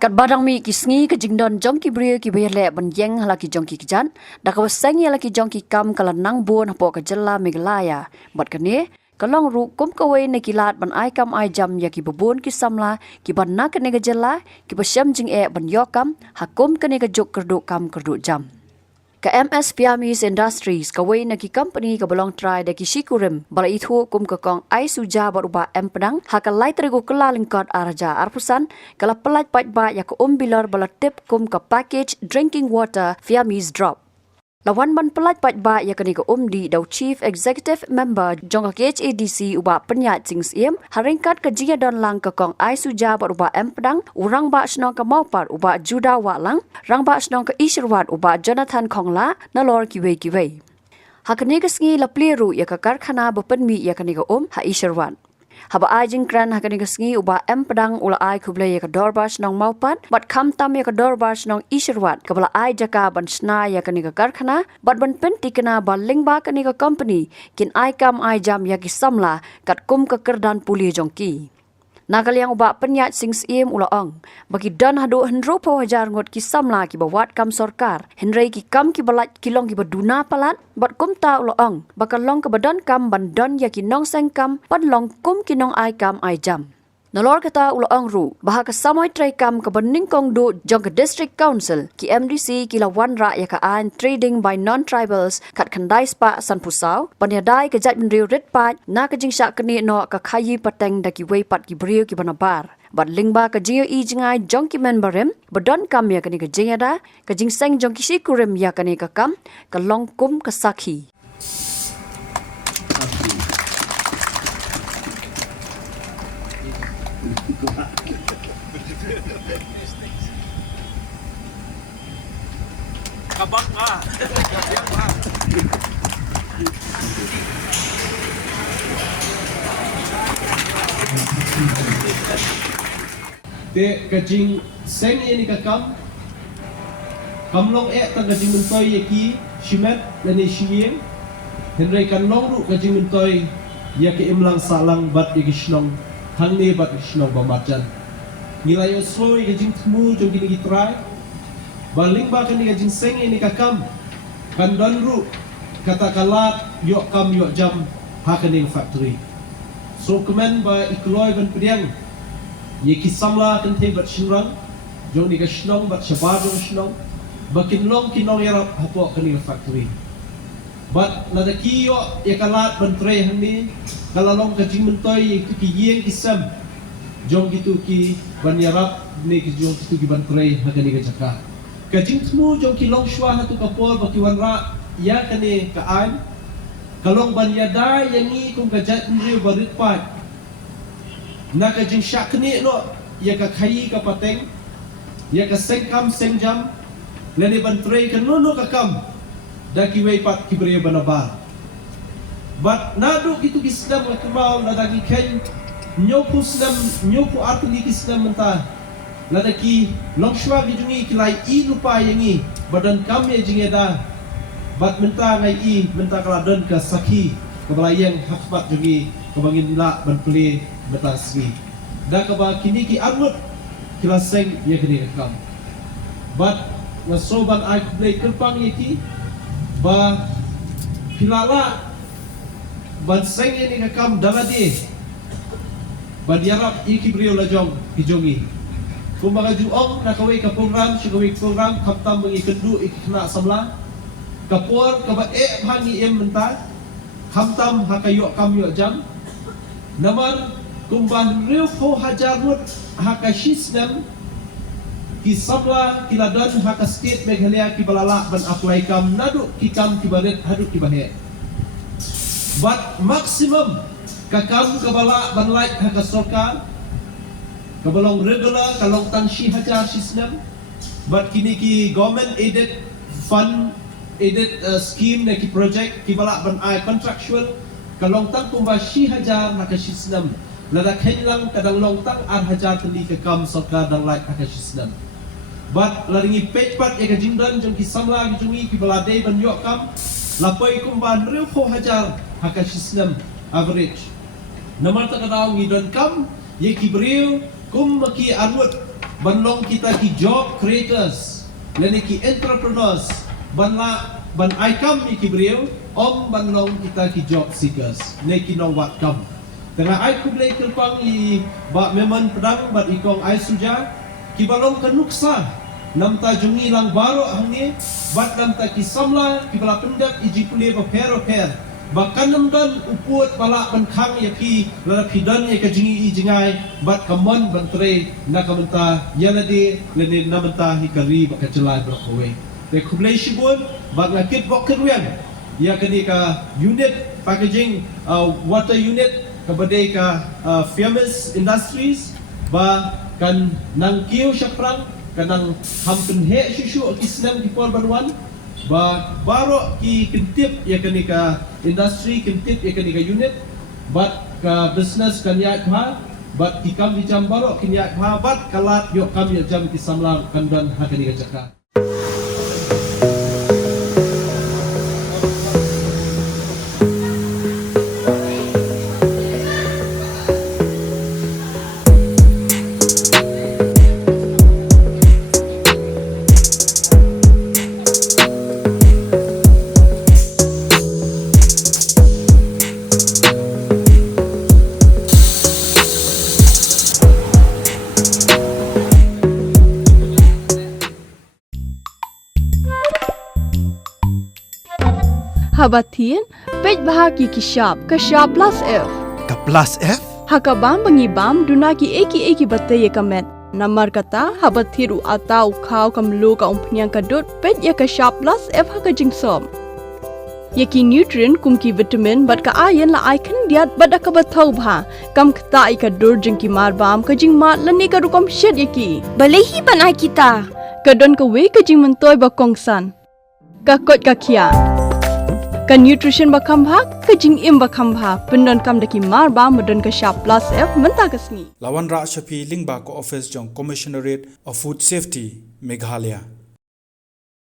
Kat badang mi kisngi ke jingdon jongki brio ki bayarle ban yeng halaki jongki kijan da ka waseng ya laki jongki kam kala nang bon hapo ka jella meglaya bat kane kalong ru kum ka wei ne kilat ban ai kam ai jam ya ki bubun ki samla ki ban na kane ka jella ki pasyam jing e ban yokam hakum kane ka juk kerdu kam kerdu jam ka MS Piamis Industries ka wei na ki company ka belong try da ki shikurim bala ithu kum ka kong ai suja baruba em pedang ha ka lai trego kala lingkot araja arpusan kala pelat pat ba ya ka bilar bala tip kum ka package drinking water Piamis drop lawan ban pelat pat ba ya kani ka di daw chief executive member jong ka HADC uba penyat sing siem haringkat ka jia don lang ka kong ai suja baruba em pedang urang ba snong ka maupar uba juda wa lang rang ba snong ka isherwat uba Jonathan Khongla na lor kiwe hakani ka sngi la pleru ya ka karkhana bapen mi ya kani ka ha isherwat haba ajing kran hakani ka sngi uba em pedang ula ai kuble ya ka dorbash nong maupat bat kham tam ya ka dorbash nong isherwat ka bala ai jaka ban sna ya kani ka karkhana bat ban pen tikna ba lingba kani ka company kin ai kam ai jam ya ki samla kat kum ka kerdan puli jongki nakal yang uba penyat sing siem ula ong bagi dan hadu hendro pawajar ngot ki samla ki bawat kam sorkar henrei ki kam ki balat kilong ki baduna palat bat kum ta ula ong bakal long ke badan kam ban don ya ki nong seng kam pan long kum ki nong ai kam ai jam nalor kata ula ong ru bahak samoy tray kam ke bening kong du jong ke district council ki MDC ki lawan ra ya ka an trading by non tribals kat khandai spa san pusau panyadai ke jat benriu rit pat na ke jing syak keni no ka khayi pateng da ki wei pat ki brio ki banabar bat lingba ka jio I jingai jong ki memberem badon kam ya kani ka jingada ka jing seng jong ki sikurim ya kani ka kam ka long kum ka sakhi Kabak ma. Te kajing seng ini kakam kamlong tang kajing mentoy yaki shimet lani shiyeng henry kanlong ru kajing mentoy yaki imlang salang bat yaki shnong hangni bat shnong bamajan ngilayo soy kajing tmu jong gini gitrai baling ba kani kajing seng ini kakam kandon ru kata kalat yok kam yok jam hakaning factory so kemen ba ikloy ban pediang ye kisamla kan te bat shinrang jong ni ka shnong bat shabar jong shnong bakin long kinong yarap hapo kani factory bat nadaki yo ye kalat ban tre hangni kalalong ka jing mentoy ye ki yeng kisam jong gitu ki ban yarap ni ki jong gitu ki ban tre hakani ka jaka ka jing tmu jong ki long shwa hatu kapor baki wanra ya kani ka an kalong ban yada yangi kum ka jat ni barit pat na ka jing shakni no ya ka khayi ka pateng ya ka sengkam sengjam leni ban trei ka no ka kam da ki wei pat ki bre banabar but nadu gitu kislam ka mau na dagi ken nyopu slam nyopu atni kislam menta la da ki longshwa gi jungi ki lai I lupa yangi badan kam ye jingeda but menta ngai I menta kala don ka sakhi ka balayang hakbat jungi ka bangin la ban pli betasmi dah kaba kini ki armut kila seng ye kini kam but wasoban ai play kerpang ye ki ba pilala ban seng ye ni kam daladi ba diarap iki brio la jong hijongi kumbaga juong na kawai ka program shigawai program kaptam mengi kendu ikna samla kapor kaba bhangi em menta kaptam hakayo kam yo jam namar kumban real 4,000 rut haka shisnam ki samla kiladon haka state Meghalaya ki balala ban apply kam nadu ki kam ki baret hadu ki bahe but maximum kakam kabala ban like haka sorkar kabalong regular kalong tang 1,000 shisnam but kini ki government aided fund aided scheme na ki project ki bala ban ai contractual kalong tang kumba 1,000 haka shisnam lada kailang kadang long tang 1,000 tali ke kam sarkar dang like haka shisnam but laringi page pat eka jingdan jong ki samla ki jungi ki balade ban yok kam lapai kumban real 4,000 haka shisnam average namar ta kadaw ngi don kam ye ki bril kum maki anwat banlong kita ki job creators, leni ki entrepreneurs, ban aikam ki brio, banlong kita ki job seekers, ne ki no wat kam. Tengah ai kublai kelpang i ba memang pedang bat ikong ai suja, ki balong kenuksa, nam ta jungi lang baro hangi, bat nam ta ki samla, ki bala pendak iji pulih ba per. Bahkan namdan uput balak bankang yaki lala pidan ya kajingi ijingai bat kamon bantre na kamenta yanade lene namenta hikari bakacelai brokowe. Te kublai shibun bak nakit bokerwen ya kani ka unit packaging water unit kabadai ka famous industries ba kan nang kiu syaprang kanang hampun he shushu kisnam di Pulau Baruan ba baro ki kentip ya kani ka industri kentip ya kani ka unit bat ka business kan ya bha bat ki kam di jam baro kin ya bha bat kalat yo kam ya jam ki samla kandan ha kani ka jaka. Habatin, pej bahagi kishab, kashab plus F. Ka plus F? Hakabam bangibam dunaki eki batay kamet. Namar kata habathiru atau kau kamlu ka umpnyang kadut pej ya kashab plus F hakajing som. Yaki nutrient kumki vitamin bat ka ayan la aikan diat bat akabatau bha. Kam kata ikadur jengki marbam kajing mat lani ka rukam shed yaki. Balehi banai kita. Kadon ka we kajing mentoy bakongsan. Kakot kakia. Ka nutrition bakam bha kajing im bakam bha pendon kam daki marba modon ka sharp plus F menta kasni Lawan Ra Shafi Lingba ko office jong Commissionerate of Food Safety Meghalaya.